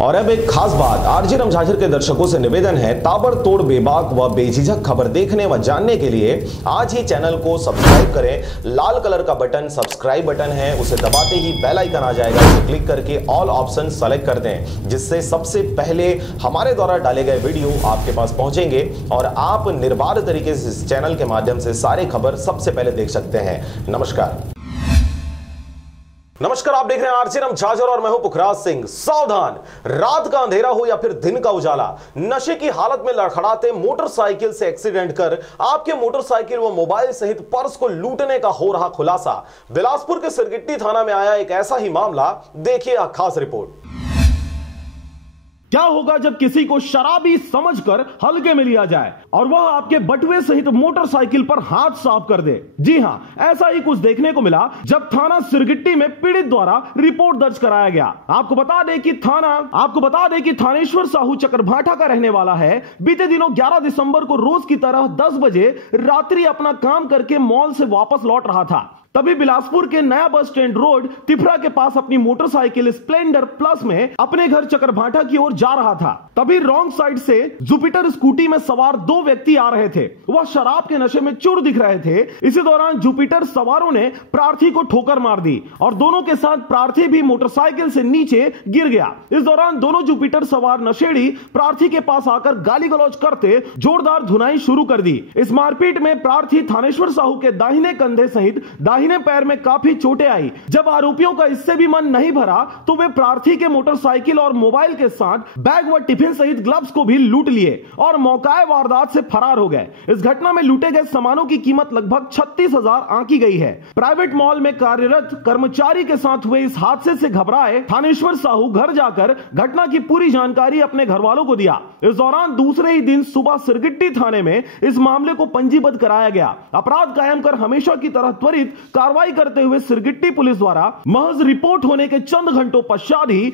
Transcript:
और अब एक खास बात, आरजे रमझाझर के दर्शकों से निवेदन है, ताबड़तोड़ बेबाक व बेझिझक खबर देखने व जानने के लिए आज ही चैनल को सब्सक्राइब करें। लाल कलर का बटन सब्सक्राइब बटन है, उसे दबाते ही बेल आइकन आ जाएगा, उसे क्लिक करके ऑल ऑप्शन सेलेक्ट कर दें, जिससे सबसे पहले हमारे द्वारा डाले गए वीडियो आपके पास पहुंचेंगे और आप निर्बाध तरीके से इस चैनल के माध्यम से सारी खबर सबसे पहले देख सकते हैं। नमस्कार। आप देख रहे हैं आरजे रमझाझर और मैं हूं पुखराज सिंह। सावधान, रात का अंधेरा हो या फिर दिन का उजाला, नशे की हालत में लड़खड़ाते मोटरसाइकिल से एक्सीडेंट कर आपके मोटरसाइकिल व मोबाइल सहित पर्स को लूटने का हो रहा खुलासा। बिलासपुर के सिरगिट्टी थाना में आया एक ऐसा ही मामला, देखिए खास रिपोर्ट। क्या होगा जब किसी को शराबी समझकर हल्के में लिया जाए और वह आपके बटुए सहित मोटरसाइकिल पर हाथ साफ कर दे। जी हां, ऐसा ही कुछ देखने को मिला जब थाना सिरगिट्टी में पीड़ित द्वारा रिपोर्ट दर्ज कराया गया। आपको बता दें कि थानेश्वर साहू चकरभाठा का रहने वाला है। बीते दिनों 11 दिसंबर को रोज की तरह 10 बजे रात्रि अपना काम करके मॉल से वापस लौट रहा था। तभी बिलासपुर के नया बस स्टैंड रोड तिफरा के पास अपनी मोटरसाइकिल स्प्लेंडर प्लस में अपने घर चकरभाठा की ओर जा रहा था। तभी रॉन्ग साइड से जुपिटर स्कूटी में सवार 2 व्यक्ति आ रहे थे। वह शराब के नशे में चूर दिख रहे थे। इसी दौरान जुपिटर सवारों ने प्रार्थी को ठोकर मार दी और दोनों के साथ प्रार्थी भी मोटरसाइकिल से नीचे गिर गया। इस दौरान दोनों जुपिटर सवार नशेड़ी प्रार्थी के पास आकर गाली गलौज करते जोरदार धुनाई शुरू कर दी। इस मारपीट में प्रार्थी थानेश्वर साहू के दाहिने कंधे सहित दाहिने पैर में काफी चोटें आई। जब आरोपियों का इससे भी मन नहीं भरा तो वे प्रार्थी के मोटरसाइकिल और मोबाइल के साथ बैग व टिफिन सहित ग्लव्स को भी लूट लिए और मौकाए वारदात से फरार हो गए। इस घटना में लूटे गए सामानों की कीमत लगभग 36,000 आंकी गई है। प्राइवेट मॉल में कार्यरत कर्मचारी के साथ हुए इस हादसे से घबराए थानेश्वर साहू घर जाकर घटना की पूरी जानकारी अपने घर वालों को दिया। इस दौरान दूसरे ही दिन सुबह सिरगिट्टी थाने में इस मामले को पंजीबद्ध कराया गया। अपराध कायम कर हमेशा की तरह त्वरित कार्रवाई करते हुए सिरगिट्टी पुलिस द्वारा महज रिपोर्ट होने के चंद घंटों पश्चात ही